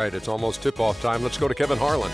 All right, it's almost tip-off time. Let's go to Kevin Harlan.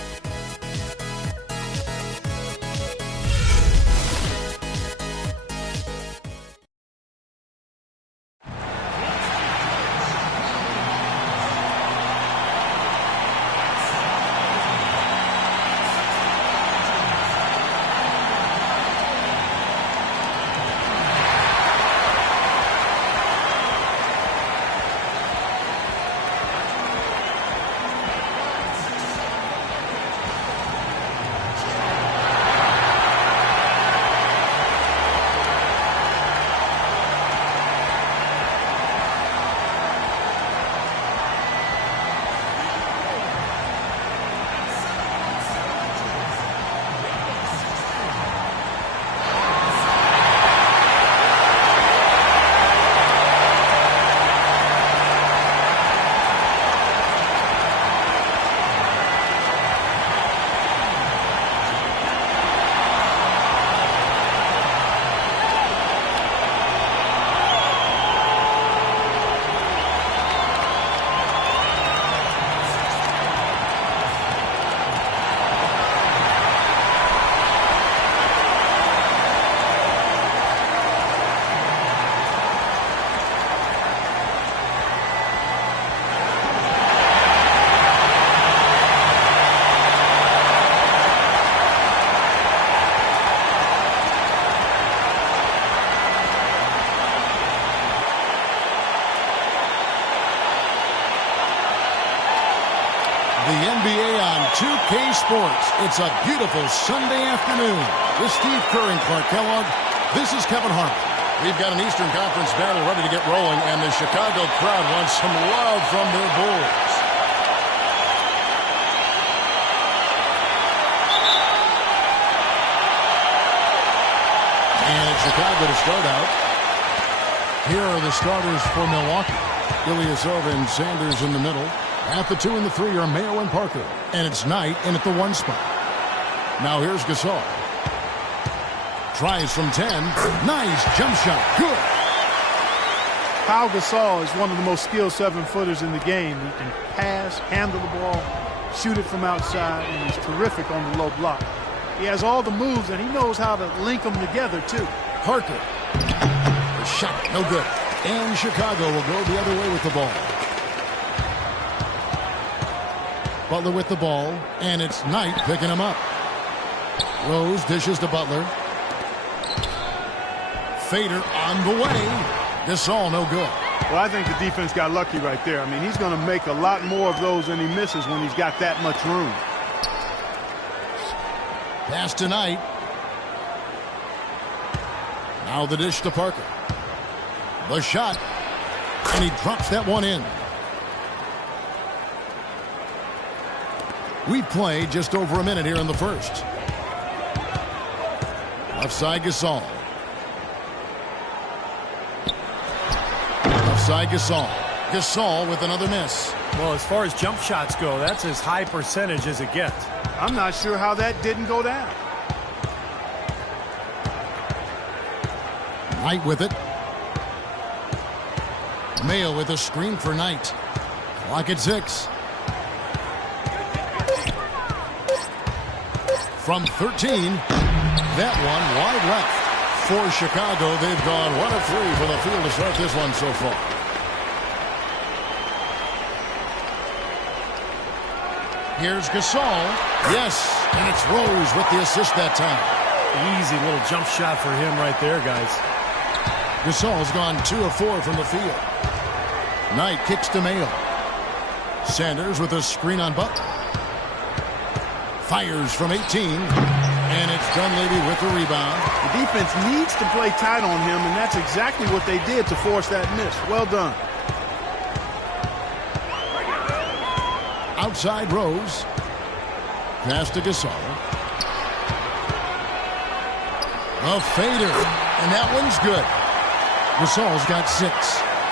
The NBA on 2K Sports. It's a beautiful Sunday afternoon. With Steve Kerr and Clark Kellogg, this is Kevin Harlan. We've got an Eastern Conference battle ready to get rolling, and the Chicago crowd wants some love from their Bulls. And it's Chicago to start out. Here are the starters for Milwaukee. Ilyasova and Sanders in the middle. At the 2 and the 3 are Mayo and Parker. And it's Knight in at the 1 spot. Now here's Gasol. Tries from 10. Nice jump shot. Good. Pau Gasol is one of the most skilled 7-footers in the game. He can pass, handle the ball, shoot it from outside, and he's terrific on the low block. He has all the moves, and he knows how to link them together, too. Parker. The shot, no good. And Chicago will go the other way with the ball. Butler with the ball, and it's Knight picking him up. Rose dishes to Butler. Fader on the way. Gasol no good. Well, I think the defense got lucky right there. I mean, he's going to make a lot more of those than he misses when he's got that much room. Pass to Knight. Now the dish to Parker. The shot. And he drops that one in. We play just over a minute here in the first. Left side Gasol. Left side Gasol. Gasol with another miss. Well, as far as jump shots go, that's as high percentage as it gets. I'm not sure how that didn't go down. Knight with it. Mayo with a screen for Knight. Clock at 6. From 13, that one wide left. For Chicago, they've gone 1 of 3 for the field to start this one so far. Here's Gasol. Yes, and it's Rose with the assist that time. Easy little jump shot for him right there, guys. Gasol's gone 2 of 4 from the field. Knight kicks to Mayo. Sanders with a screen on Butler. Fires from 18, and it's Dunleavy with the rebound. The defense needs to play tight on him, and that's exactly what they did to force that miss. Well done. Outside Rose. Pass to Gasol. A fader, and that one's good. Gasol's got 6.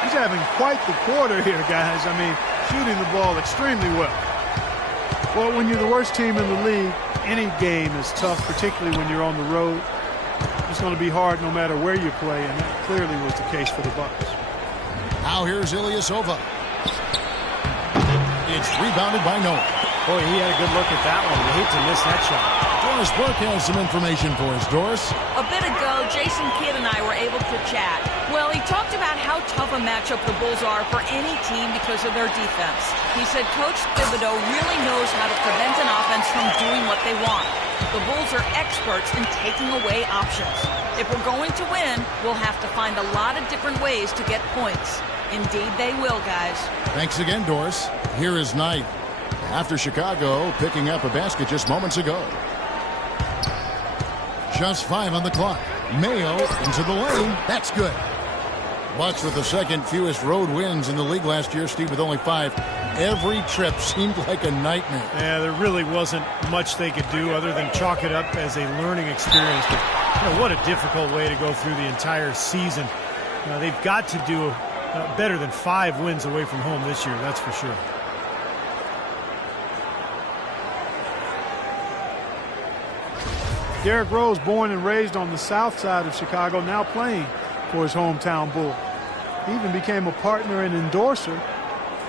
He's having quite the quarter here, guys. I mean, shooting the ball extremely well. Well, when you're the worst team in the league, any game is tough, particularly when you're on the road. It's going to be hard no matter where you play, and that clearly was the case for the Bucks. Now here's Ilyasova. It's rebounded by Noah. Boy, he had a good look at that one. You hate to miss that shot. Doris Burke has some information for us. Doris? A bit ago, Jason Kidd and I were able to chat. Well, he talked about how tough a matchup the Bulls are for any team because of their defense. He said Coach Thibodeau really knows how to prevent an offense from doing what they want. The Bulls are experts in taking away options. If we're going to win, we'll have to find a lot of different ways to get points. Indeed they will, guys. Thanks again, Doris. Here is Knight. After Chicago picking up a basket just moments ago. Just 5 on the clock. Mayo into the lane. That's good. Bucks with the second fewest road wins in the league last year, Steve, with only 5. Every trip seemed like a nightmare. Yeah, there really wasn't much they could do other than chalk it up as a learning experience. But what a difficult way to go through the entire season. They've got to do better than 5 wins away from home this year, that's for sure. Derrick Rose, born and raised on the south side of Chicago, now playing for his hometown Bull. He even became a partner and endorser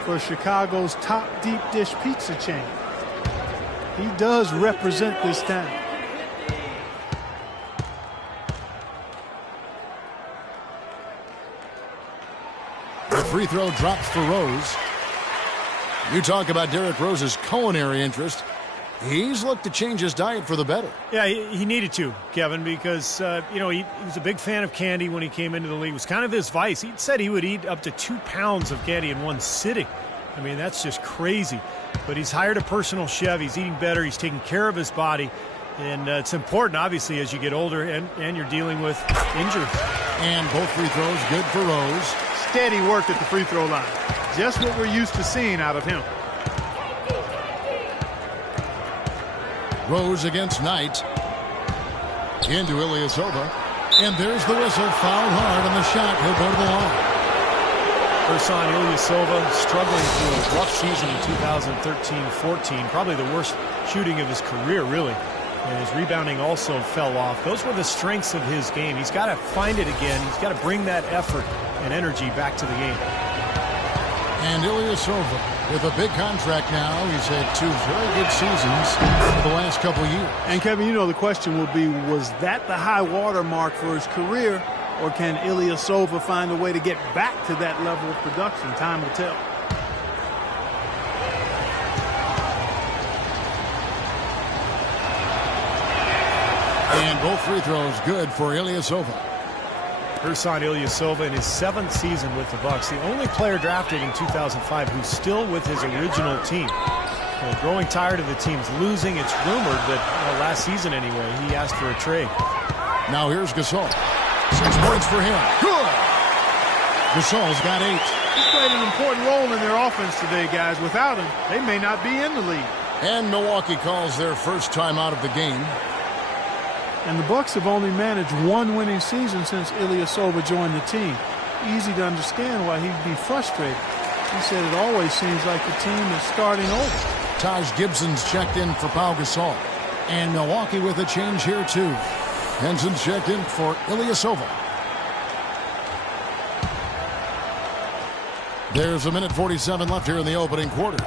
for Chicago's top deep dish pizza chain. He does represent this town. The free throw drops for Rose. You talk about Derrick Rose's culinary interest. He's looked to change his diet for the better. Yeah, he needed to, Kevin, because, he was a big fan of candy when he came into the league. It was kind of his vice. He said he would eat up to 2 pounds of candy in one sitting. I mean, that's just crazy. But he's hired a personal chef. He's eating better. He's taking care of his body. And it's important, obviously, as you get older and you're dealing with injuries. And both free throws good for Rose. Steady work at the free throw line. Just what we're used to seeing out of him. Rose against Knight. Into Ilyasova. And there's the whistle. Fouled hard on the shot. He'll go to the line. Ersan Ilyasova struggling through a rough season in 2013-14. Probably the worst shooting of his career, really. And his rebounding also fell off. Those were the strengths of his game. He's got to find it again. He's got to bring that effort and energy back to the game. And Ilyasova with a big contract now. He's had 2 very good seasons for the last couple years. And Kevin, the question will be, was that the high water mark for his career, or can Ilyasova find a way to get back to that level of production? Time will tell. And both free throws good for Ilyasova. Ersan Ilyasova in his 7th season with the Bucks, the only player drafted in 2005 who's still with his original team. Growing tired of the teams losing, it's rumored that last season anyway, he asked for a trade. Now here's Gasol. 6 points for him. Good. Gasol's got 8. He played an important role in their offense today, guys. Without him, they may not be in the league. And Milwaukee calls their first time out of the game. And the Bucks have only managed 1 winning season since Ilyasova joined the team. Easy to understand why he'd be frustrated. He said it always seems like the team is starting over. Taj Gibson's checked in for Pau Gasol. And Milwaukee with a change here, too. Henson's checked in for Ilyasova. There's 1:47 left here in the opening quarter.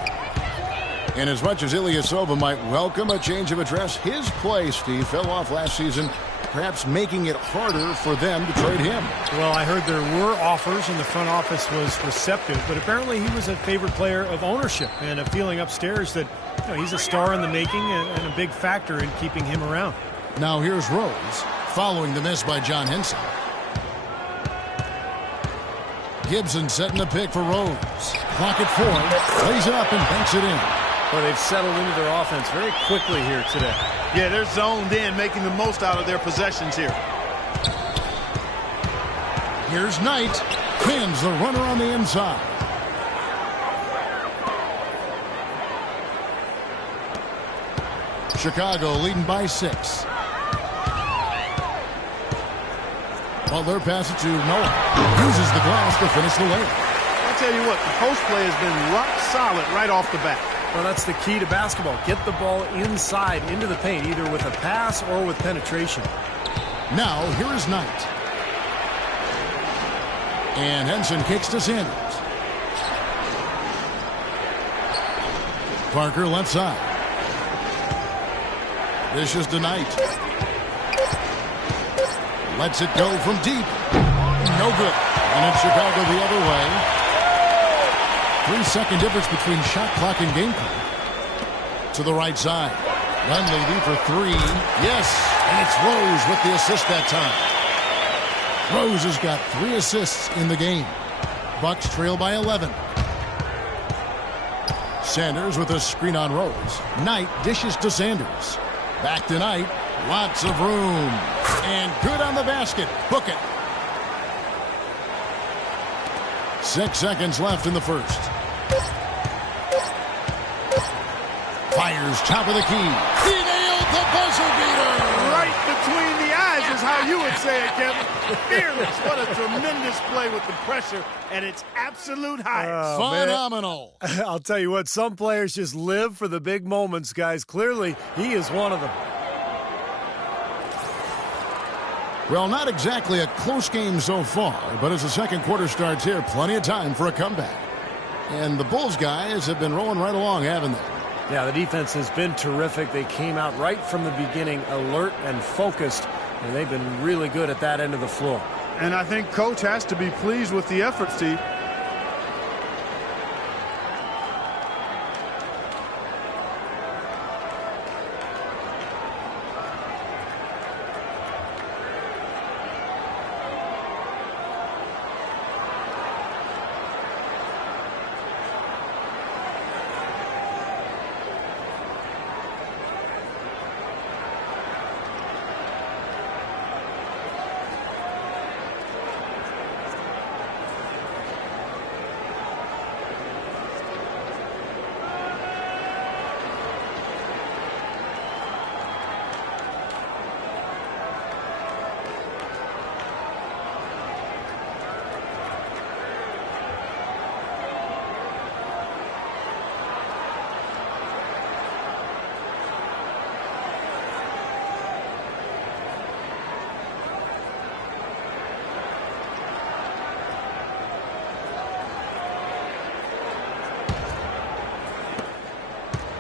And as much as Ilyasova might welcome a change of address, his play, Steve, fell off last season, perhaps making it harder for them to trade him. Well, I heard there were offers and the front office was receptive, but apparently he was a favorite player of ownership and a feeling upstairs that he's a star in the making and a big factor in keeping him around. Now here's Rose, following the miss by John Henson. Gibson setting the pick for Rose. Clock at 4, lays it up and banks it in. Well, they've settled into their offense very quickly here today. Yeah, they're zoned in, making the most out of their possessions here. Here's Knight. Pins the runner on the inside. Chicago leading by 6. Butler passes it to Noah. Uses the glass to finish the layup. I'll tell you what, the post play has been rock solid right off the bat. Well, that's the key to basketball. Get the ball inside into the paint, either with a pass or with penetration. Now, here is Knight. And Henson kicks to Sanders. Parker left side. Dishes to Knight. Lets it go from deep. No good. And it's Chicago the other way. 3-second difference between shot clock and game clock. To the right side. Dunleavy for three. Yes. And it's Rose with the assist that time. Rose has got 3 assists in the game. Bucks trail by 11. Sanders with a screen on Rose. Knight dishes to Sanders. Back to Knight. Lots of room. And good on the basket. Book it. 6 seconds left in the first. Fires top of the key. He nailed the buzzer beater. Right between the eyes is how you would say it, Kevin. Fearless. What a tremendous play with the pressure at its absolute highest. Phenomenal. I'll tell you what, some players just live for the big moments, guys. Clearly, he is one of them. Well, not exactly a close game so far, but as the second quarter starts here, plenty of time for a comeback. And the Bulls guys have been rolling right along, haven't they? Yeah, the defense has been terrific. They came out right from the beginning, alert and focused, and they've been really good at that end of the floor. And I think Coach has to be pleased with the effort, Steve.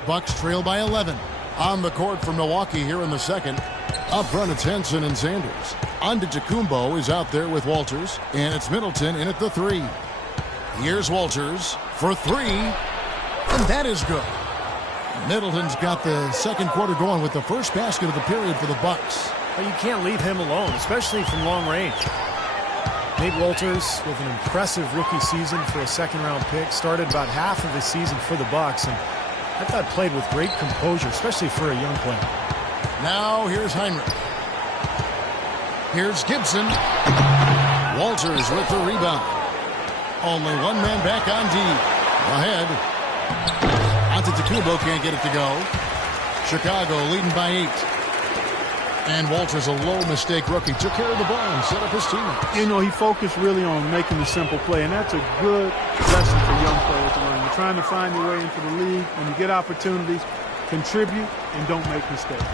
Bucks trail by 11. On the court for Milwaukee here in the second. Up front, it's Henson and Sanders. Antetokounmpo is out there with Walters. And it's Middleton in at the 3. Here's Walters for 3. And that is good. Middleton's got the second quarter going with the first basket of the period for the Bucks. But you can't leave him alone, especially from long range. Nate Walters with an impressive rookie season for a second-round pick. Started about half of the season for the Bucks, and I thought played with great composure, especially for a young player. Now here's Heinrich. Here's Gibson. Walters with the rebound. Only one man back on D. Ahead. Antetokounmpo can't get it to go. Chicago leading by 8. And Walters, a low mistake rookie, took care of the ball and set up his teammates. You know, he focused really on making the simple play, and that's a good lesson for young players to learn. You're trying to find your way into the league. When you get opportunities, contribute and don't make mistakes.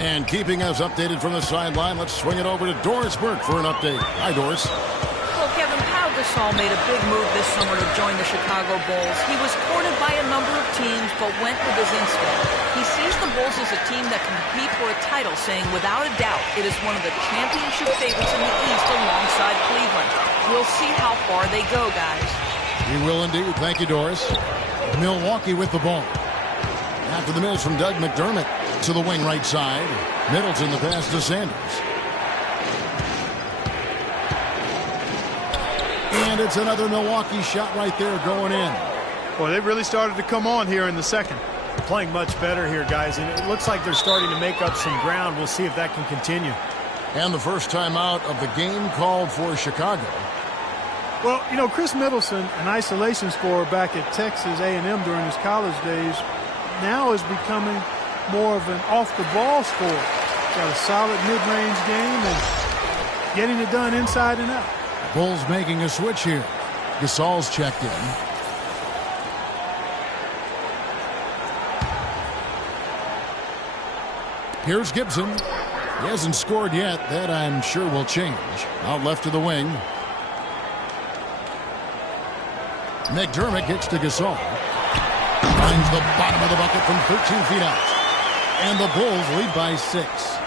And keeping us updated from the sideline, let's swing it over to Doris Burke for an update. Hi, Doris. Well, Kevin, Pau Gasol made a big move this summer to join the Chicago Bulls. He was courted by a number of teams, but went with his instinct. He sees the Bulls as a team that can compete for a title, saying without a doubt it is one of the championship favorites in the East alongside Cleveland. We'll see how far they go, guys. We will indeed. Thank you, Doris. Milwaukee with the ball. After the miss from Doug McDermott to the wing right side. Middleton the pass to Sanders. And it's another Milwaukee shot right there going in. Boy, they really started to come on here in the second. Playing much better here, guys, and it looks like they're starting to make up some ground. We'll see if that can continue. And the first time out of the game called for Chicago. Well, you know, Chris Middleton, an isolation scorer back at Texas A&M during his college days, now is becoming more of an off-the-ball scorer. Got a solid mid-range game and getting it done inside and out. Bulls making a switch here. Gasol's checked in. Here's Gibson. He hasn't scored yet. That, I'm sure, will change. Out left to the wing. McDermott gets to Gasol. Finds the bottom of the bucket from 13 feet out. And the Bulls lead by 6.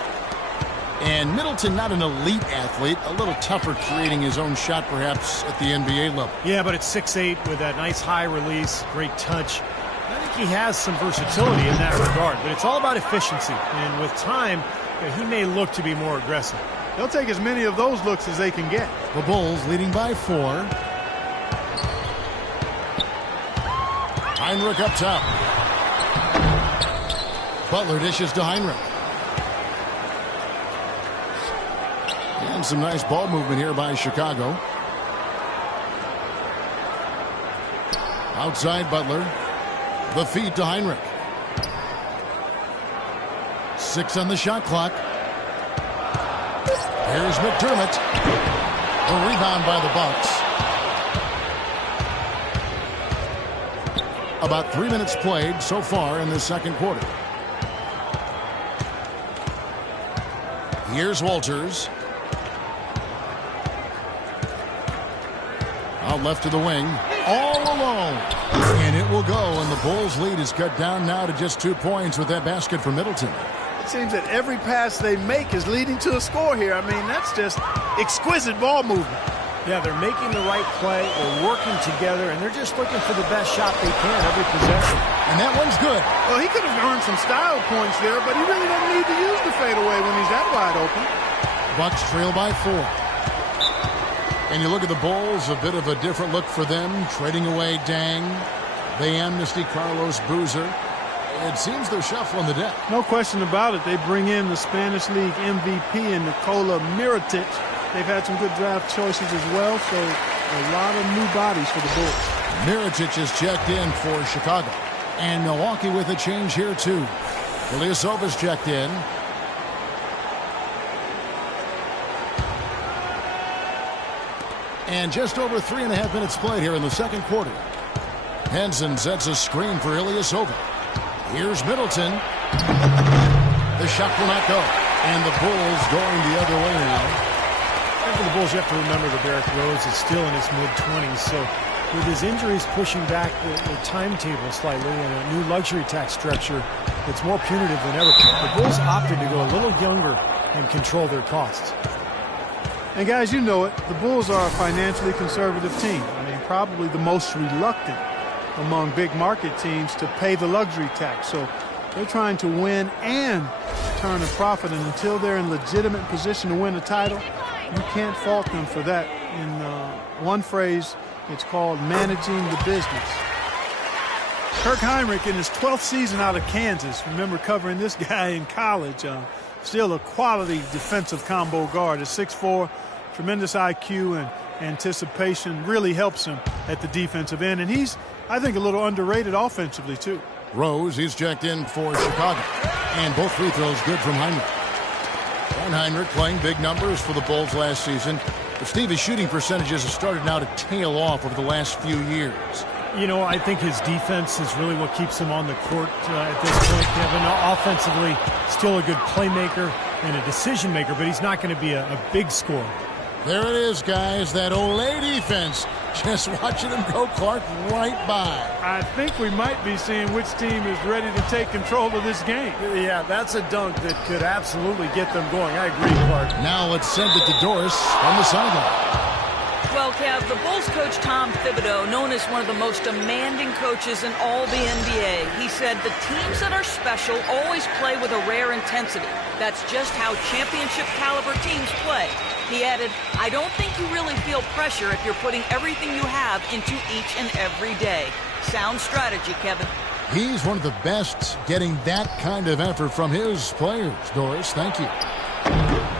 And Middleton, not an elite athlete, a little tougher creating his own shot perhaps at the NBA level. Yeah, but it's 6'8" with that nice high release, great touch. I think he has some versatility in that regard, but it's all about efficiency. And with time, he may look to be more aggressive. They'll take as many of those looks as they can get. The Bulls leading by 4. Heinrich up top. Butler dishes to Heinrich. And some nice ball movement here by Chicago. Outside Butler. The feed to Heinrich. 6 on the shot clock. Here's McDermott. The rebound by the Bucks. About 3 minutes played so far in the second quarter. Here's Walters. Out left to the wing. All alone. And it will go, and the Bulls' lead is cut down now to just 2 points with that basket from Middleton. It seems that every pass they make is leading to a score here. I mean, that's just exquisite ball movement. Yeah, they're making the right play, they're working together, and they're just looking for the best shot they can every possession. And that one's good. Well, he could have earned some style points there, but he really doesn't need to use the fadeaway when he's that wide open. Bucks trail by 4. And you look at the Bulls, a bit of a different look for them, trading away Dang. They amnesty Carlos Boozer. It seems they're shuffling the deck. No question about it. They bring in the Spanish League MVP and Nikola Mirotic. They've had some good draft choices as well, so a lot of new bodies for the Bulls. Mirotic is checked in for Chicago. And Milwaukee with a change here, too. Ilyasova's checked in. And just over 3.5 minutes played here in the second quarter. Henson sets a screen for Ilyasova. Here's Middleton. The shot will not go. And the Bulls going the other way now. And for the Bulls, you have to remember that Derrick Rose is still in his mid-20s. So with his injuries pushing back the timetable slightly and a new luxury tax structure, it's more punitive than ever. The Bulls opted to go a little younger and control their costs. And guys, you know it, the Bulls are a financially conservative team. I mean, probably the most reluctant among big market teams to pay the luxury tax. So they're trying to win and turn a profit. And until they're in legitimate position to win a title, you can't fault them for that. In one phrase, it's called managing the business. Kirk Heinrich in his 12th season out of Kansas. Remember covering this guy in college. Still a quality defensive combo guard. At 6'4", tremendous IQ and anticipation really helps him at the defensive end. And he's, I think, a little underrated offensively, too. Rose, he's checked in for Chicago. And both free throws good from Heinrich. And Heinrich playing big numbers for the Bulls last season. But Steve, his shooting percentages have started now to tail off over the last few years. You know, I think his defense is really what keeps him on the court at this point, Kevin. Offensively, still a good playmaker and a decision maker, but he's not going to be a big scorer. There it is, guys, that Olay defense. Just watching him go, Clark, right by. I think we might be seeing which team is ready to take control of this game. Yeah, that's a dunk that could absolutely get them going. I agree, Clark. Now let's send it to Doris on the sideline. Well, Kev, the Bulls coach Tom Thibodeau, known as one of the most demanding coaches in all the NBA, he said the teams that are special always play with a rare intensity. That's just how championship caliber teams play. He added, I don't think you really feel pressure if you're putting everything you have into each and every day. Sound strategy, Kevin. He's one of the best getting that kind of effort from his players, Doris. Thank you.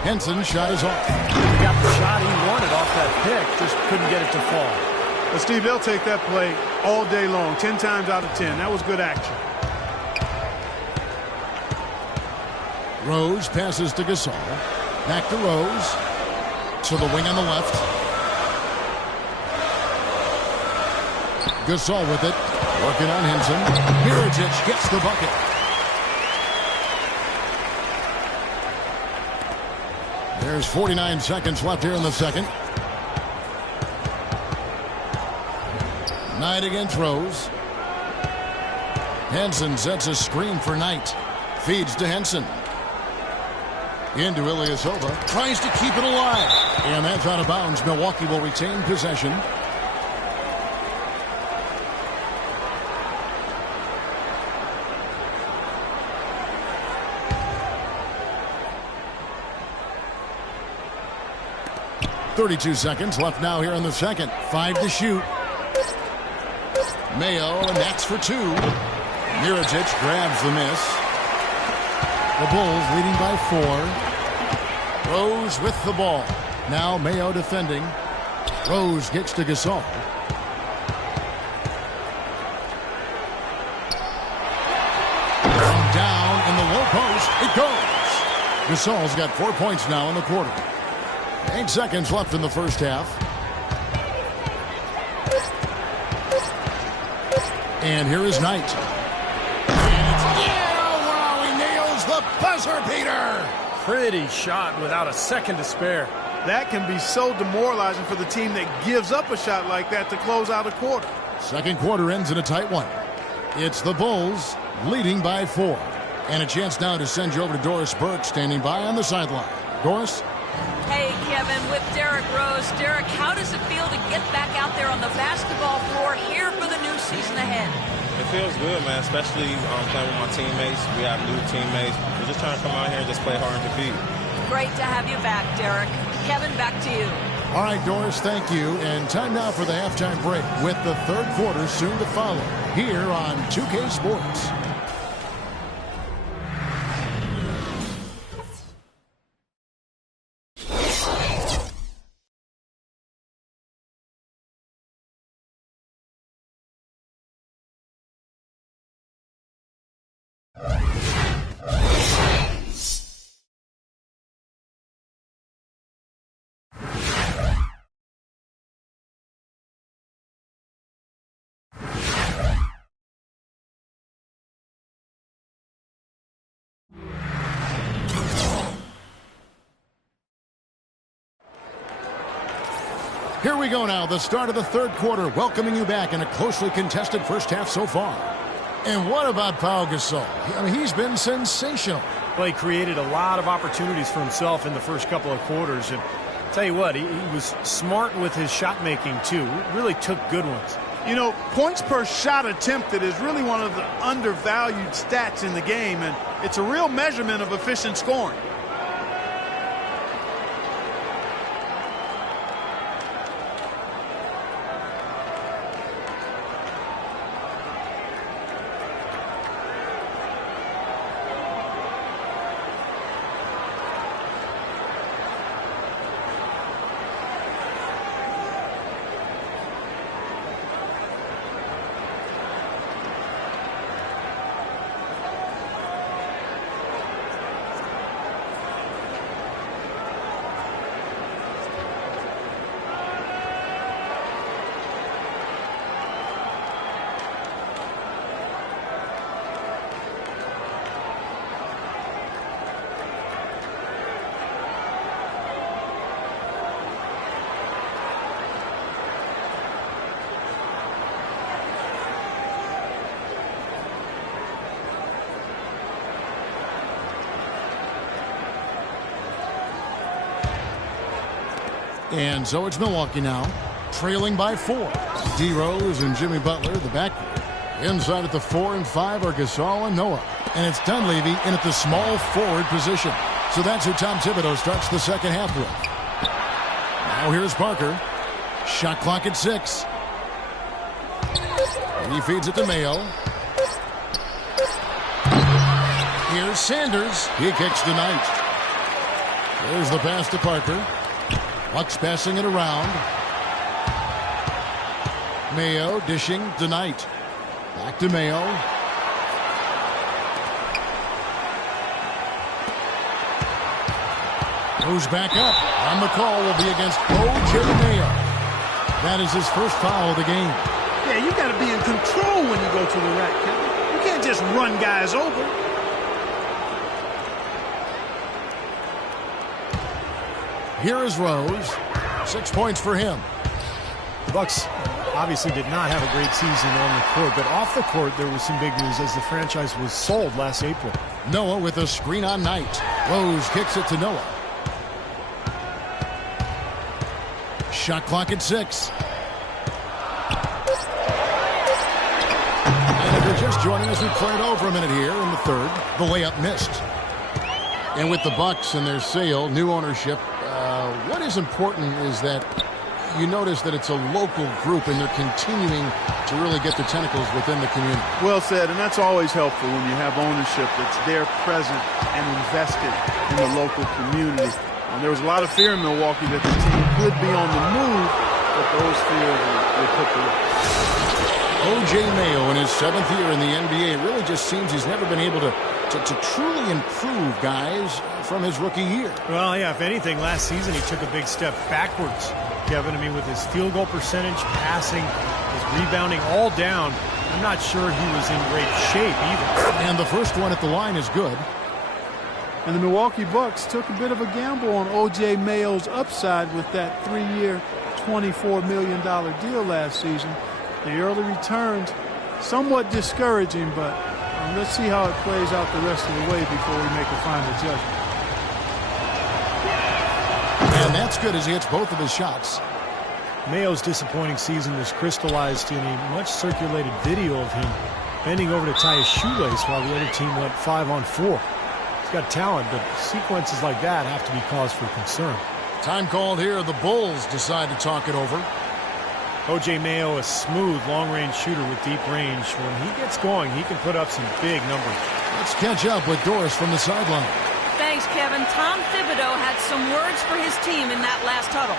Henson shot is off. He got the shot he wanted off that pick, just couldn't get it to fall. But Steve, they'll take that play all day long, 10 times out of 10. That was good action. Rose passes to Gasol. Back to Rose. To the wing on the left. Gasol with it. Working on Henson. Mirotic gets the bucket. There's 49 seconds left here in the second. Knight against Rose. Henson sets a screen for Knight. Feeds to Henson. Into Ilyasova. Tries to keep it alive. And that's out of bounds. Milwaukee will retain possession. .32 seconds left now here in the second. 5 to shoot. Mayo, and that's for 2. Mirajic grabs the miss. The Bulls leading by 4. Rose with the ball. Now Mayo defending. Rose kicks to Gasol. And down in the low post. It goes. Gasol's got 4 points now in the quarter. 8 seconds left in the first half. And here is Knight. Wow, he nails the buzzer beater. Pretty shot without a second to spare. That can be so demoralizing for the team that gives up a shot like that to close out a quarter. Second quarter ends in a tight one. It's the Bulls leading by 4. And a chance now to send you over to Doris Burke standing by on the sideline. Doris? Hey, Kevin, with Derrick Rose. Derrick, how does it feel to get back out there on the basketball floor here for the new season ahead? It feels good, man, especially playing with my teammates. We have new teammates. We're just trying to come out here and just play hard and compete. Great to have you back, Derrick. Kevin, back to you. All right, Doris, thank you. And time now for the halftime break with the third quarter soon to follow here on 2K Sports. Here we go now, the start of the third quarter, welcoming you back in a closely contested first half so far. And what about Pau Gasol? I mean, he's been sensational. Well, he created a lot of opportunities for himself in the first couple of quarters. And I'll tell you what, he was smart with his shot making, too. Really took good ones. You know, points per shot attempted is really one of the undervalued stats in the game, and it's a real measurement of efficient scoring. And so it's Milwaukee now, trailing by 4. D. Rose and Jimmy Butler, the backcourt. Inside at the 4 and 5 are Gasol and Noah. And it's Dunleavy in at the small forward position. So that's who Tom Thibodeau starts the second half with. Now here's Parker. Shot clock at 6. And he feeds it to Mayo. Here's Sanders. He kicks to Knight. There's the pass to Parker. Bucks passing it around. Mayo dishing to Knight. Back to Mayo. Goes back up. On the call will be against O.J. Mayo. That is his first foul of the game. Yeah, you got to be in control when you go to the rack. You can't just run guys over. Here is Rose. 6 points for him. The Bucks obviously did not have a great season on the court, but off the court there was some big news as the franchise was sold last April. Noah with a screen on Knight. Rose kicks it to Noah. Shot clock at 6. And if you're just joining us, we played over a minute here in the third. The layup missed. And with the Bucks and their sale, new ownership, what is important is that you notice that it's a local group and they're continuing to really get their tentacles within the community. Well said, and that's always helpful when you have ownership that's there, present, and invested in the local community. There was a lot of fear in Milwaukee that the team could be on the move, but those fears were put to rest. O.J. Mayo in his 7th year in the NBA really just seems he's never been able to truly improve, guys, from his rookie year. Well, yeah, if anything, last season he took a big step backwards, Kevin. I mean, with his field goal percentage, passing, his rebounding all down, I'm not sure he was in great shape either. And the first one at the line is good. And the Milwaukee Bucks took a bit of a gamble on O.J. Mayo's upside with that 3-year, $24 million deal last season. The early returns, somewhat discouraging, but let's see how it plays out the rest of the way before we make a final judgment. And that's good as he hits both of his shots. Mayo's disappointing season was crystallized in a much-circulated video of him bending over to tie his shoelace while the other team went 5-on-4. He's got talent, but sequences like that have to be cause for concern. Time called here. The Bulls decide to talk it over. O.J. Mayo, a smooth, long-range shooter with deep range. When he gets going, he can put up some big numbers. Let's catch up with Doris from the sideline. Thanks, Kevin. Tom Thibodeau had some words for his team in that last huddle.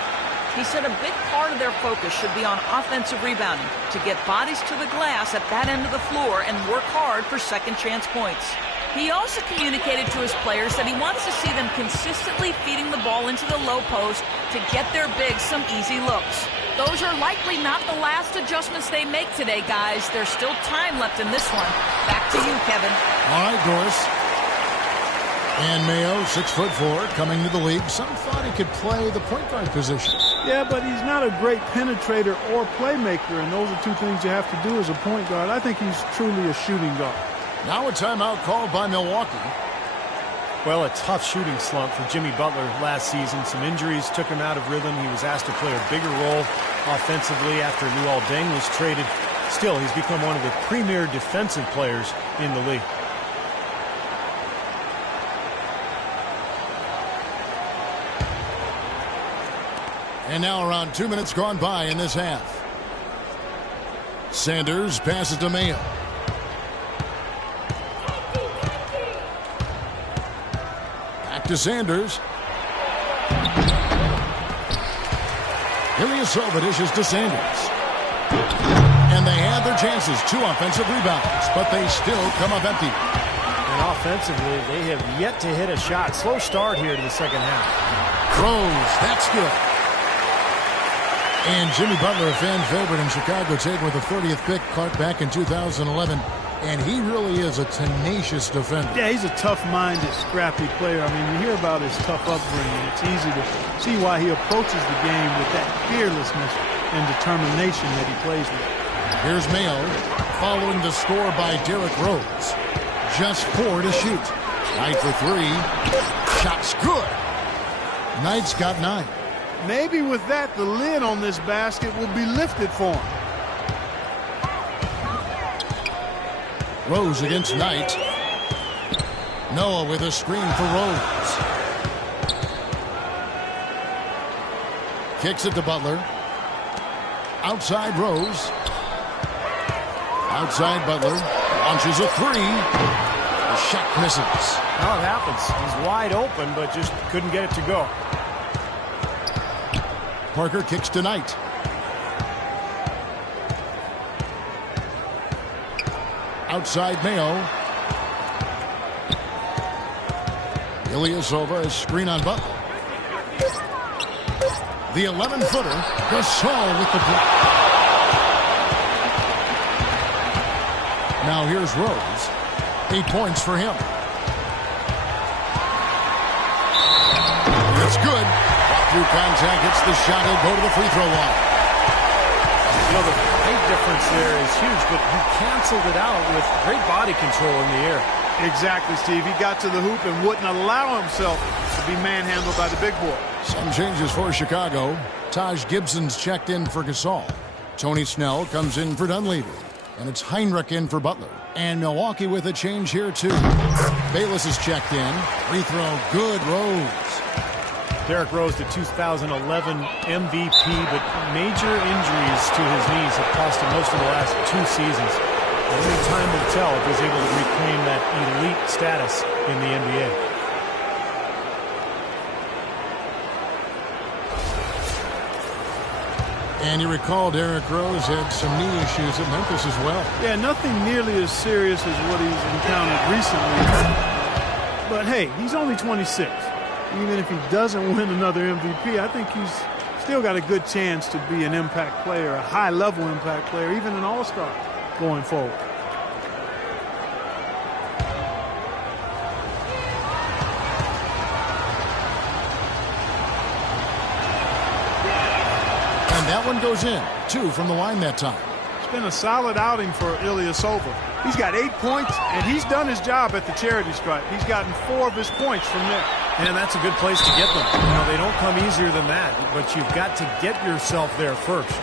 He said a big part of their focus should be on offensive rebounding, to get bodies to the glass at that end of the floor and work hard for second-chance points. He also communicated to his players that he wants to see them consistently feeding the ball into the low post to get their bigs some easy looks. Those are likely not the last adjustments they make today, guys. There's still time left in this one. Back to you, Kevin. All right, Doris. And Mayo, 6'4", coming to the league. Some thought he could play the point guard position. Yeah, but he's not a great penetrator or playmaker, and those are two things you have to do as a point guard. I think he's truly a shooting guard. Now a timeout called by Milwaukee. Well, a tough shooting slump for Jimmy Butler last season. Some injuries took him out of rhythm. He was asked to play a bigger role offensively after Luol Deng was traded. Still, he's become one of the premier defensive players in the league. And now around 2 minutes gone by in this half. Sanders passes to Mayo. Back to Sanders. Ilyasova dishes to Sanders. And they had their chances. 2 offensive rebounds, but they still come up empty. And offensively, they have yet to hit a shot. Slow start here to the second half. Rose, that's good. And Jimmy Butler, a fan favorite in Chicago, taken with the 30th pick, Clark, back in 2011. And he really is a tenacious defender. Yeah, he's a tough-minded, scrappy player. I mean, you hear about his tough upbringing. It's easy to see why he approaches the game with that fearlessness and determination that he plays with. Here's Mayo, following the score by Derrick Rose. Just 4 to shoot. Knight for 3. Shot's good. Knight's got 9. Maybe with that, the lid on this basket will be lifted for him. Rose against Knight. Noah with a screen for Rose. Kicks it to Butler. Outside Rose. Outside Butler. Launches a 3. The shot misses. Now it happens. He's wide open, but just couldn't get it to go. Parker kicks to Knight. Outside Mayo. Ilyasova is screen on Butler. The 11-footer. Gasol with the block. Now here's Rose. 8 points for him. That's good. Through contact, hits the shot. He'll go to the free throw line. You know, the height difference there is huge, but he canceled it out with great body control in the air. Exactly, Steve. He got to the hoop and wouldn't allow himself to be manhandled by the big boy. Some changes for Chicago. Taj Gibson's checked in for Gasol. Tony Snell comes in for Dunleavy. And it's Heinrich in for Butler. And Milwaukee with a change here, too. Bayless is checked in. Free throw, good. Rose. Derrick Rose, the 2011 MVP, but major injuries to his knees have cost him most of the last 2 seasons. Only time will tell if he's able to reclaim that elite status in the NBA. And you recall Derrick Rose had some knee issues at Memphis as well. Yeah, nothing nearly as serious as what he's encountered recently. But hey, he's only 26. Even if he doesn't win another MVP, I think he's still got a good chance to be an impact player, a high-level impact player, even an all-star going forward. And that one goes in. 2 from the line that time. It's been a solid outing for Ilyasova. He's got 8 points, and he's done his job at the charity stripe. He's gotten 4 of his points from there. And that's a good place to get them. You know, they don't come easier than that, but you've got to get yourself there first.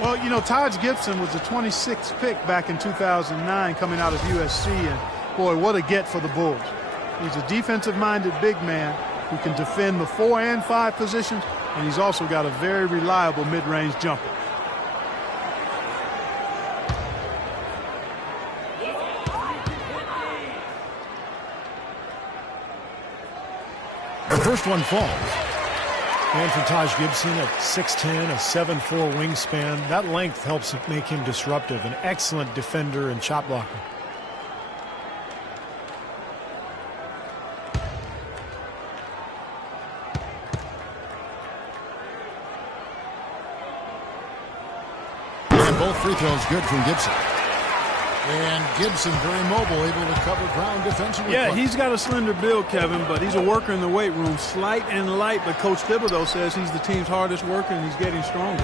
Well, you know, Taj Gibson was the 26th pick back in 2009 coming out of USC, and boy, what a get for the Bulls. He's a defensive-minded big man who can defend the 4 and 5 positions, and he's also got a very reliable mid-range jumper. The first one falls. And for Taj Gibson at 6'10", a 7'4" wingspan, that length helps make him disruptive, an excellent defender and shot blocker. And both free throws good from Gibson. And Gibson very mobile, able to cover ground defensively. Yeah, he's got a slender build, Kevin, but he's a worker in the weight room. Slight and light, but Coach Thibodeau says he's the team's hardest worker, and he's getting stronger.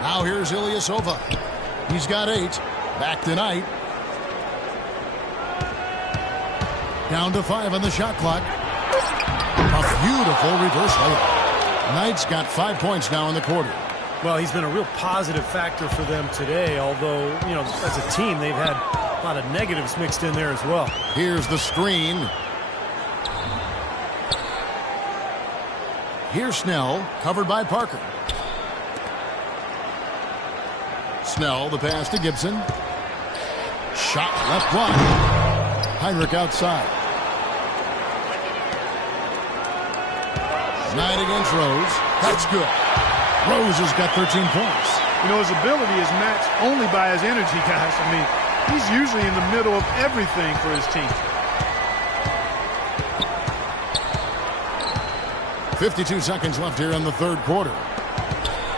Now here's Ilyasova. He's got 8. Back tonight. Down to 5 on the shot clock. A beautiful reverse layup. Knight's got 5 points now in the quarter. Well, he's been a real positive factor for them today, although, you know, as a team, they've had a lot of negatives mixed in there as well. Here's the screen. Here's Snell, covered by Parker. Snell, the pass to Gibson. Shot left block. Heinrich outside. Knight against Rose. That's good. Rose has got 13 points. You know, his ability is matched only by his energy, guys. I mean, he's usually in the middle of everything for his team. 52 seconds left here in the third quarter.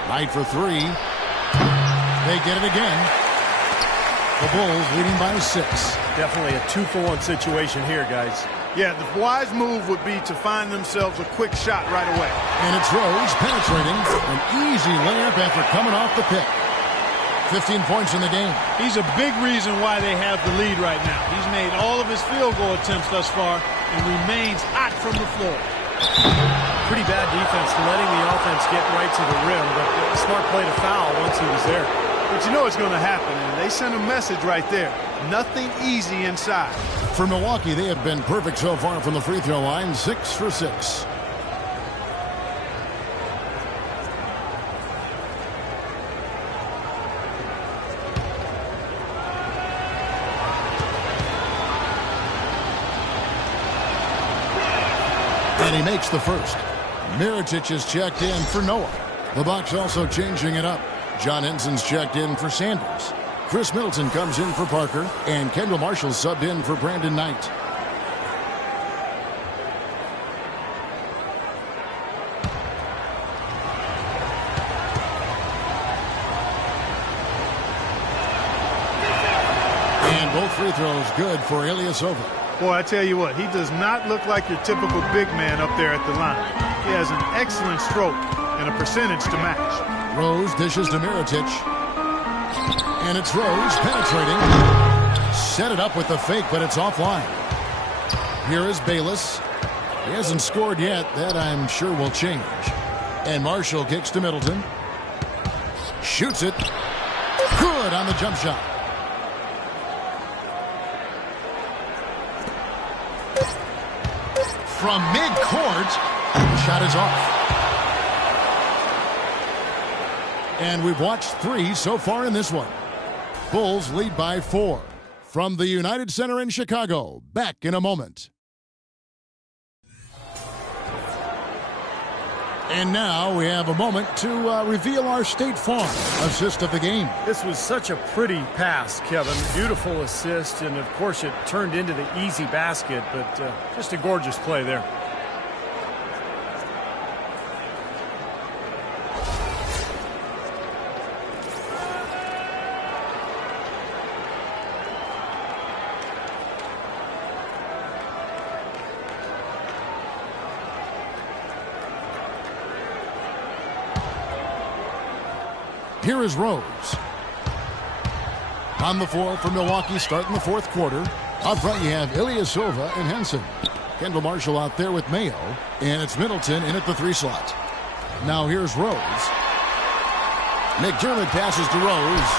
Knight for 3. They get it again. The Bulls leading by 6. Definitely a 2-for-1 situation here, guys. Yeah, the wise move would be to find themselves a quick shot right away. And it's Rose penetrating. An easy layup after coming off the pick. 15 points in the game. He's a big reason why they have the lead right now. He's made all of his field goal attempts thus far and remains hot from the floor. Pretty bad defense, letting the offense get right to the rim, but a smart play to foul once he was there. But you know it's going to happen, and they sent a message right there. Nothing easy inside. For Milwaukee, they have been perfect so far from the free throw line. 6 for 6. And he makes the first. Mirotic is checked in for Noah. The Bucks also changing it up. John Henson's checked in for Sanders. Chris Middleton comes in for Parker, and Kendall Marshall subbed in for Brandon Knight. And both free throws good for Ilyasova. Boy, I tell you what, he does not look like your typical big man up there at the line. He has an excellent stroke and a percentage to match. Rose dishes to Mirotic. And it's Rose penetrating. Set it up with the fake, but it's offline. Here is Bayless. He hasn't scored yet. That, I'm sure, will change. And Marshall kicks to Middleton. Shoots it. Good on the jump shot. From midcourt, the shot is off. And we've watched 3 so far in this one. Bulls lead by 4. From the United Center in Chicago, back in a moment. And now we have a moment to reveal our State Farm assist of the game. This was such a pretty pass, Kevin. Beautiful assist, and of course it turned into the easy basket, but just a gorgeous play there. Here is Rose. On the floor for Milwaukee starting the fourth quarter. Up front you have Ilyasova and Henson. Kendall Marshall out there with Mayo. And it's Middleton in at the 3 slot. Now here's Rose. McDermott passes to Rose.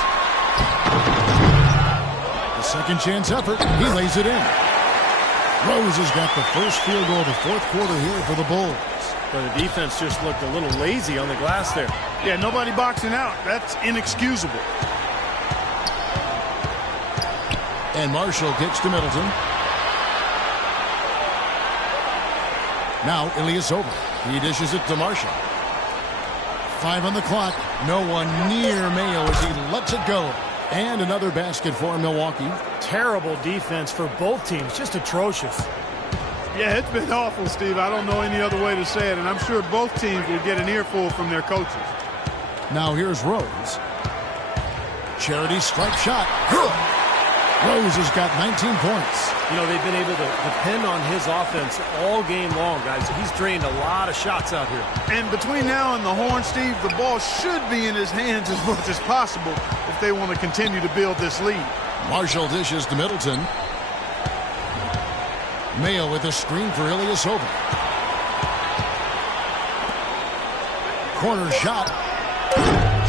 The second chance effort. He lays it in. Rose has got the first field goal of the fourth quarter here for the Bulls. But the defense just looked a little lazy on the glass there. Yeah, nobody boxing out. That's inexcusable. And Marshall kicks to Middleton. Now Ilyasova. He dishes it to Marshall. 5 on the clock. No one near Mayo as he lets it go. And another basket for Milwaukee. Terrible defense for both teams. Just atrocious. Yeah, it's been awful, Steve. I don't know any other way to say it, and I'm sure both teams will get an earful from their coaches. Now here's Rose. Charity strike shot. Rose has got 19 points. You know, they've been able to depend on his offense all game long, guys. He's drained a lot of shots out here. And between now and the horn, Steve, the ball should be in his hands as much as possible if they want to continue to build this lead. Marshall dishes to Middleton. Mayo with a screen for Ilyasova. Corner shot.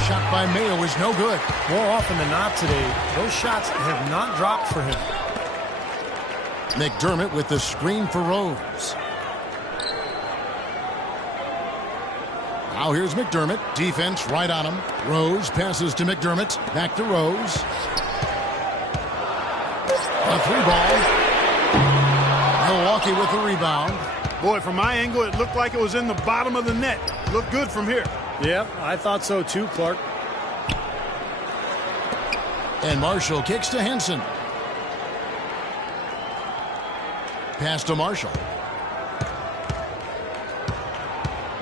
Shot by Mayo is no good. More often than not today, those shots have not dropped for him. McDermott with the screen for Rose. Now here's McDermott. Defense right on him. Rose passes to McDermott. Back to Rose. A 3-ball. Milwaukee with the rebound. Boy, from my angle, it looked like it was in the bottom of the net. Looked good from here. Yeah, I thought so too, Clark. And Marshall kicks to Henson. Pass to Marshall.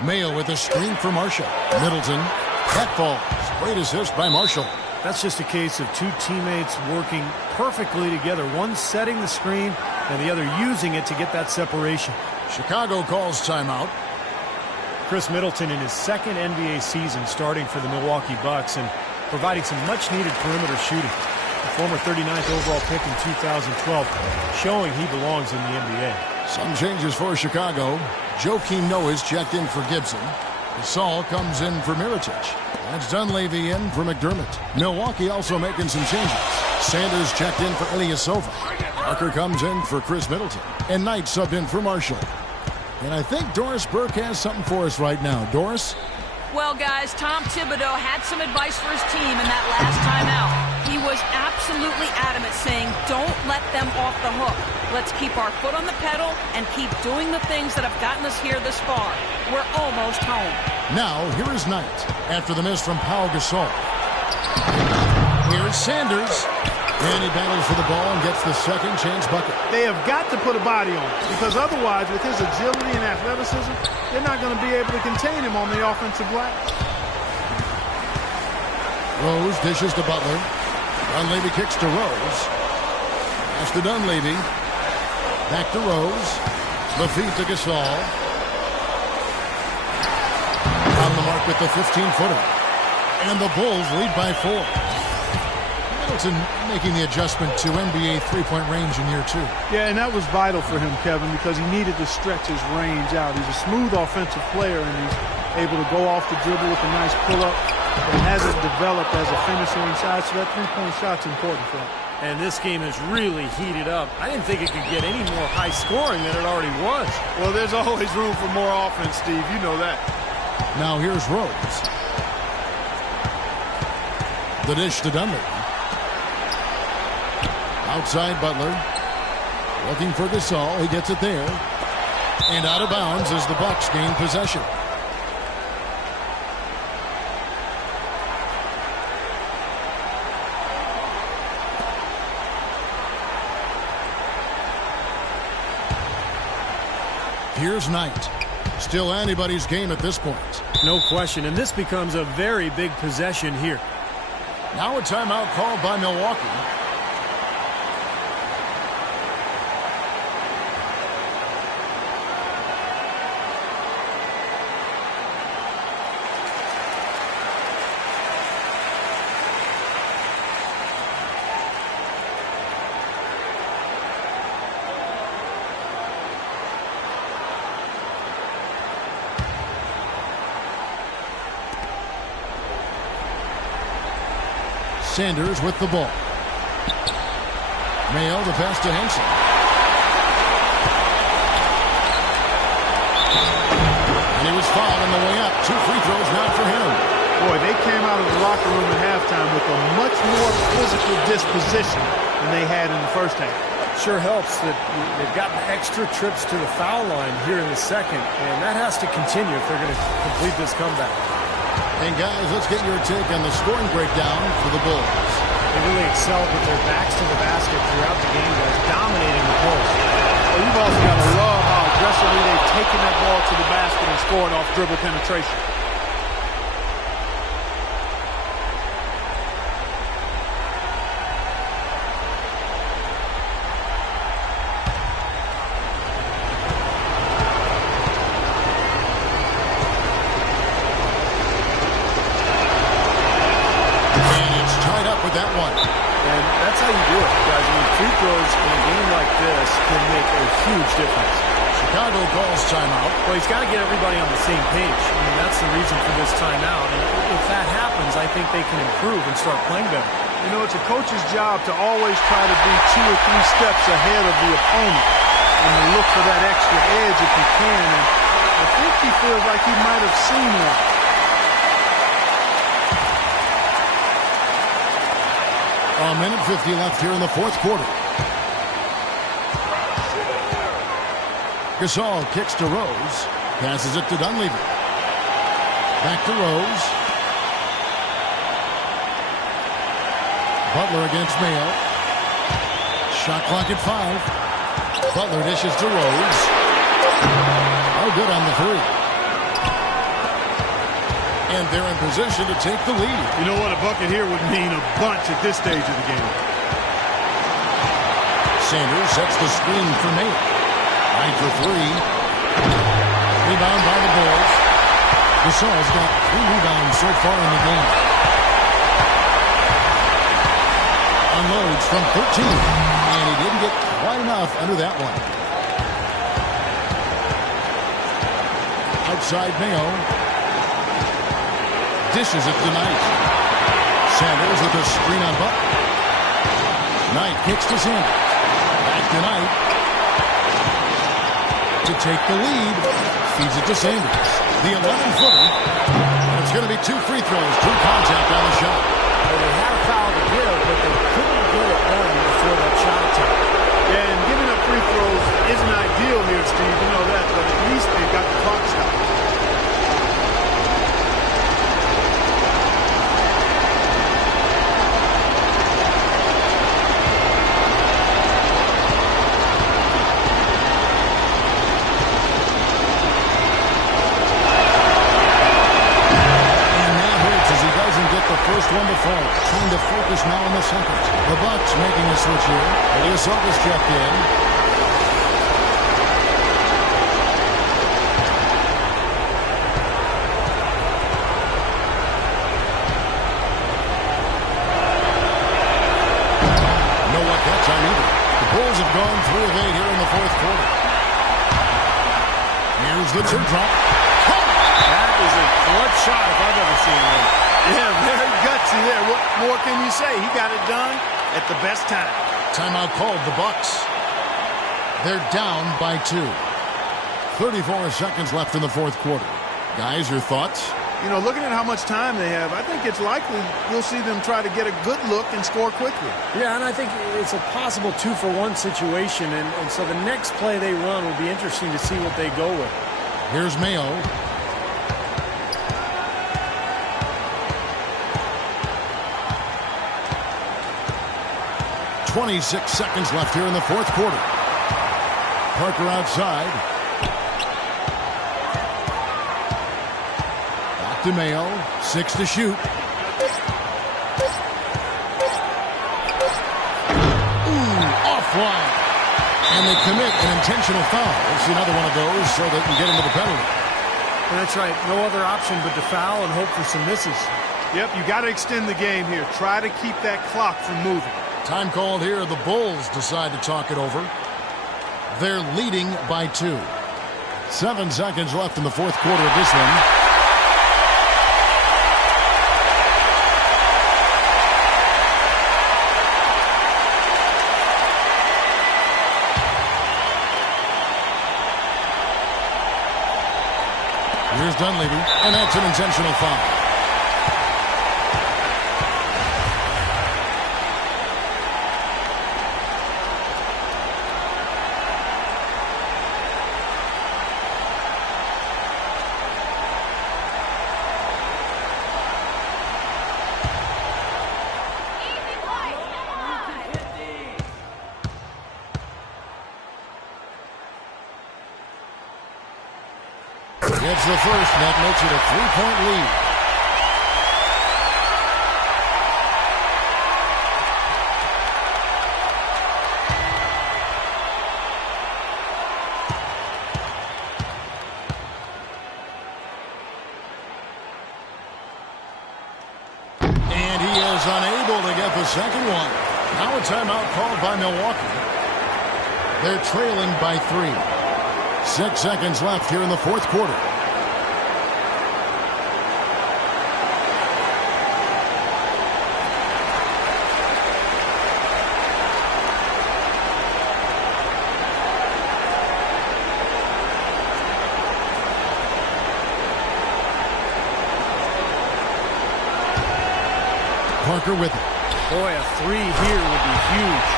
Mayo with a screen for Marshall. Middleton. That falls. Great assist by Marshall. That's just a case of two teammates working perfectly together. One setting the screen and the other using it to get that separation. Chicago calls timeout. Chris Middleton in his second NBA season starting for the Milwaukee Bucks and providing some much-needed perimeter shooting. The former 39th overall pick in 2012, showing he belongs in the NBA. Some changes for Chicago. Joakim Noah's checked in for Gibson. Gasol comes in for Mirotic. That's Dunleavy in for McDermott. Milwaukee also making some changes. Sanders checked in for Ilyasova. Parker comes in for Chris Middleton. And Knight subbed in for Marshall. And I think Doris Burke has something for us right now. Doris? Well, guys, Tom Thibodeau had some advice for his team in that last timeout. He was absolutely adamant, saying, don't let them off the hook. Let's keep our foot on the pedal and keep doing the things that have gotten us here this far. We're almost home. Now, here is Knight after the miss from Pau Gasol. Here's Sanders. And he battles for the ball and gets the second chance bucket. They have got to put a body on him, because otherwise, with his agility and athleticism, they're not going to be able to contain him on the offensive glass. Rose dishes to Butler. Dunleavy kicks to Rose. Pass to Dunleavy. Back to Rose. The feed to Gasol. On the mark with the 15-footer. And the Bulls lead by 4. Middleton making the adjustment to NBA three-point range in year 2. Yeah, and that was vital for him, Kevin, because he needed to stretch his range out. He's a smooth offensive player, and he's able to go off the dribble with a nice pull-up, but hasn't developed as a finisher inside, so that three-point shot's important for him. And this game is really heated up. I didn't think it could get any more high scoring than it already was. Well, there's always room for more offense, Steve. You know that. Now here's Rose. The dish to Dunleavy. Outside Butler. Looking for Gasol. He gets it there. And out of bounds as the Bucks gain possession. Here's Knight. Still anybody's game at this point. No question, and this becomes a very big possession here. Now a timeout called by Milwaukee. Sanders with the ball. Mayo the pass to Henson. And he was fouled on the way up. 2 free throws now for him. Boy, they came out of the locker room at halftime with a much more physical disposition than they had in the first half. Sure helps that they've gotten extra trips to the foul line here in the second, and that has to continue if they're going to complete this comeback. And guys, let's get your take on the scoring breakdown for the Bulls. They really excelled with their backs to the basket throughout the game, guys, dominating the post. Well, you've also got to love how aggressively they've taken that ball to the basket and scored off dribble penetration. Chicago calls timeout. Well, he's got to get everybody on the same page. I mean, that's the reason for this timeout. And if that happens, I think they can improve and start playing better. You know, it's a coach's job to always try to be 2 or 3 steps ahead of the opponent and to look for that extra edge if you can. And I think he feels like he might have seen one. A minute 50 left here in the fourth quarter. Gasol kicks to Rose. Passes it to Dunleavy. Back to Rose. Butler against Mayo. Shot clock at 5. Butler dishes to Rose. Oh, good on the 3. And they're in position to take the lead. You know what? A bucket here would mean a bunch at this stage of the game. Sanders sets the screen for Mayo. 9 for 3. Rebound by the Bulls. Gasol's got 3 rebounds so far in the game. Unloads from 13. And he didn't get quite enough under that one. Outside Mayo. Dishes it to Knight. Sanders with a screen on Butler. Knight kicks to Sanders. Back to Knight. To take the lead. Feeds it to Sanders. The 11-footer. It's going to be 2 free throws. 2 contact on the shot. Well, they had a foul to give, but they couldn't get it done before that shot attempt. Yeah, and giving up free throws isn't ideal here, Steve. You know that, but at least they've got the clock stopped. First one to fall. Trying to focus now on the second. The Bucks making a switch here. Ilyasova's checked in. fourth quarter. Here's the teardrop. That is a clutch shot if I've ever seen one. Yeah, very gutsy there. What more can you say? He got it done at the best time. Timeout called, the Bucks. They're down by 2. 34 seconds left in the fourth quarter. Guys, your thoughts? You know, looking at how much time they have, I think it's likely you'll see them try to get a good look and score quickly. Yeah, and I think it's a possible 2-for-1 situation, and so the next play they run will be interesting to see what they go with. Here's Mayo. .26 seconds left here in the fourth quarter. Parker outside. Back to Mayo. 6 to shoot. Offline. And they commit an intentional foul. We'll see another one of those so they can get into the penalty. And that's right. No other option but to foul and hope for some misses. Yep, you got to extend the game here. Try to keep that clock from moving. Time called here. The Bulls decide to talk it over. They're leading by 2. 7 seconds left in the fourth quarter of this one. Here's Dunleavy, and that's an intentional foul. Gets the first, and that makes it a 3-point lead. And he is unable to get the second one. Now a timeout called by Milwaukee. They're trailing by 3. 6 seconds left here in the fourth quarter. Parker with it. Boy, a 3 here would be huge.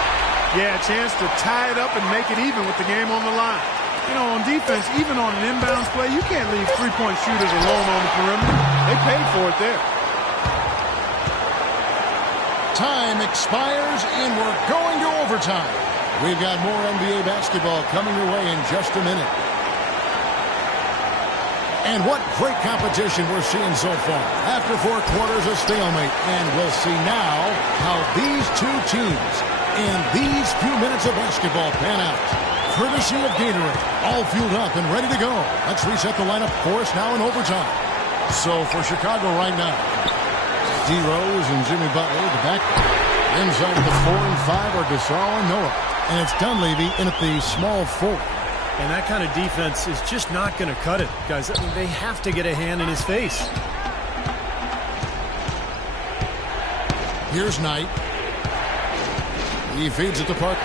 Yeah, a chance to tie it up and make it even with the game on the line. You know, on defense, even on an inbounds play, you can't leave three-point shooters alone on the perimeter. They paid for it there. Time expires, and we're going to overtime. We've got more NBA basketball coming your way in just a minute. And what great competition we're seeing so far. After 4 quarters, a stalemate. And we'll see now how these two teams in these few minutes of basketball pan out. Courtesy of Gatorade, all fueled up and ready to go. Let's reset the lineup for us now in overtime. So for Chicago right now, D. Rose and Jimmy Butler at the back. Inside of the 4 and 5 are Gasol and Noah. And it's Dunleavy in at the small 4. And that kind of defense is just not going to cut it, guys. I mean, they have to get a hand in his face. Here's Knight. He feeds it to Parker.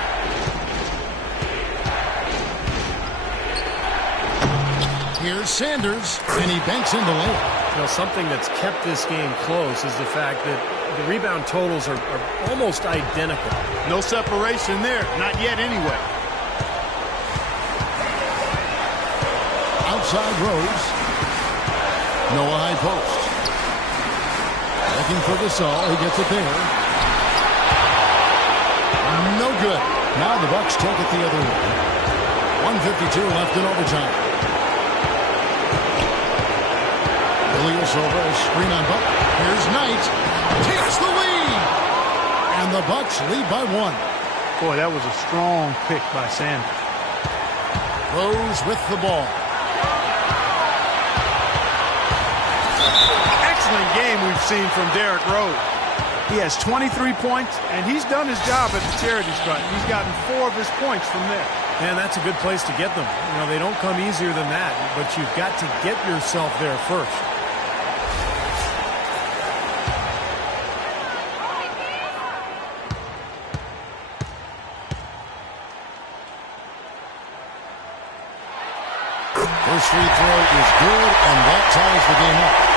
Here's Sanders, and he banks in the layup. You know, something that's kept this game close is the fact that the rebound totals are almost identical. No separation there. Not yet anyway. Outside Rose. Noah high post. Looking for Gasol. He gets it there. No good. Now the Bucks take it the other way. 1:52 left in overtime. Ilyasova, a screen on Butler. Here's Knight. Takes the lead. And the Bucks lead by 1. Boy, that was a strong pick by Sanders. Rose with the ball. Excellent game we've seen from Derrick Rose. He has 23 points, and he's done his job at the charity stripe. He's gotten 4 of his points from there. And that's a good place to get them. You know, they don't come easier than that, but you've got to get yourself there first. First free throw is good, and that ties the game up.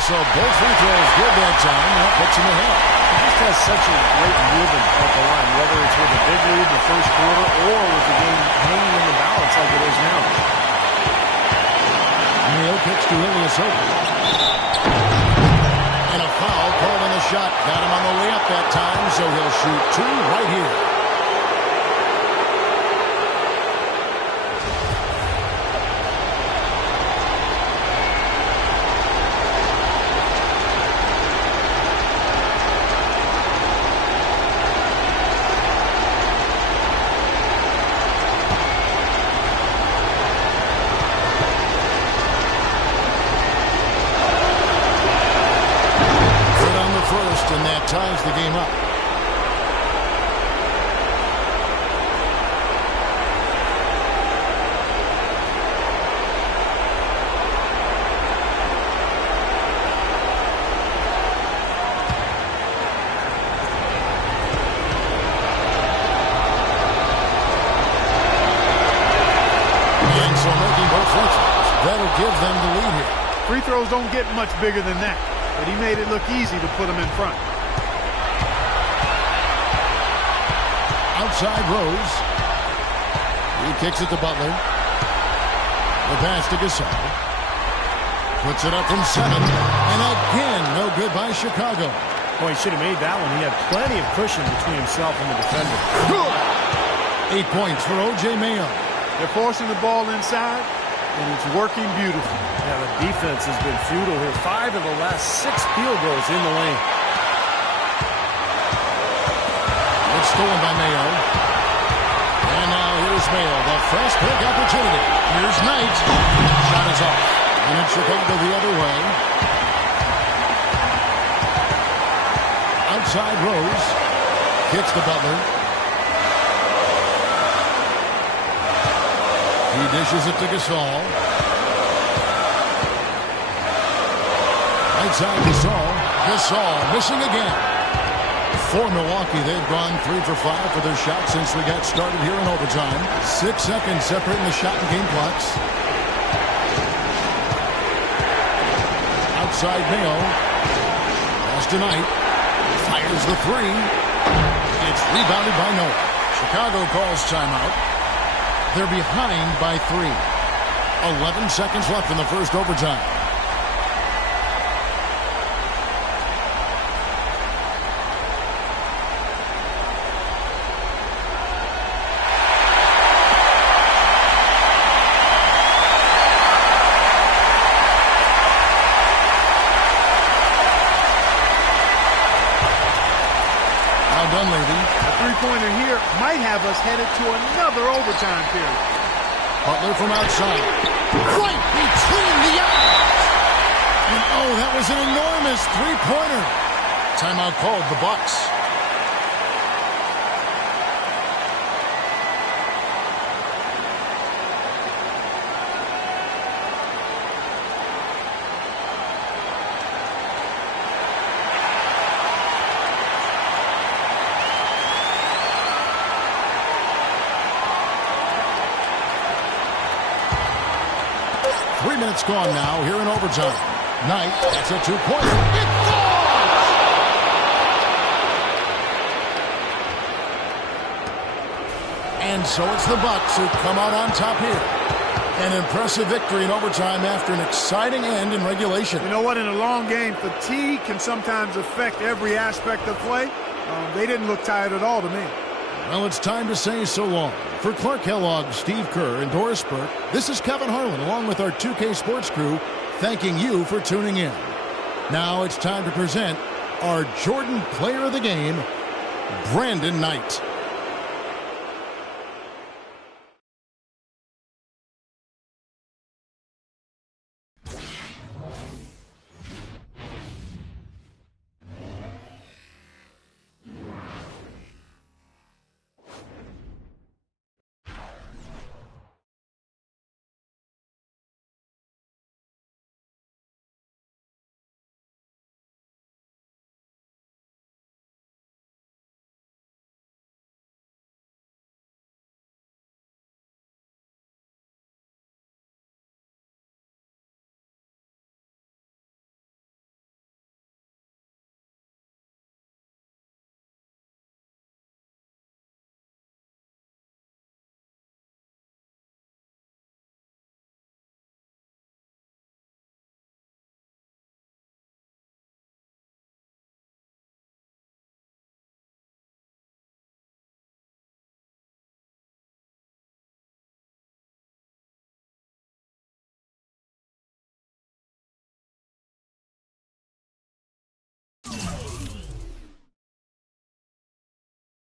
So both free throws good that time. That puts him ahead. He just has such a great rhythm at the line, whether it's with a big lead in the first quarter or with the game hanging in the balance like it is now. Mayo kicks to Ilyasova. And a foul called on the shot. Got him on the layup that time, so he'll shoot two right here. And that ties the game up. And so making both free throws, that'll give them the lead here. Free throws don't get much bigger than that, but he made it look easy to put them in front. Outside Rose. He kicks it to Butler. The pass to Gasol. Puts it up from 7. And again, no good by Chicago. Boy, he should have made that one. He had plenty of cushion between himself and the defender. 8 points for O.J. Mayo. They're forcing the ball inside, and it's working beautifully. Yeah, the defense has been futile here. 5 of the last 6 field goals in the lane. It's stolen by Mayo. And now here's Mayo, the fast break opportunity. Here's Knight. Shot is off. And it's Chicago the other way. Outside Rose. Kicks to Butler. He dishes it to Gasol. Outside Gasol. Gasol missing again. For Milwaukee, they've gone 3 for 5 for their shot since we got started here in overtime. 6 seconds separating the shot and game clocks. Outside Mayo. Pass to Knight. Fires the 3. It's rebounded by Noah. Chicago calls timeout. They're behind by 3. 11 seconds left in the first overtime. A three-pointer here might have us headed to another overtime period. Butler from outside. Right between the eyes. And oh, that was an enormous three-pointer. Timeout called the Bucks. Minutes gone now here in overtime. Knight, that's a two-pointer. It falls! And so it's the Bucks who come out on top here. An impressive victory in overtime after an exciting end in regulation. You know what? In a long game, fatigue can sometimes affect every aspect of play. They didn't look tired at all to me. Well, it's time to say so long. For Clark Kellogg, Steve Kerr, and Doris Burke, this is Kevin Harlan along with our 2K Sports crew thanking you for tuning in. Now it's time to present our Jordan Player of the Game, Brandon Knight.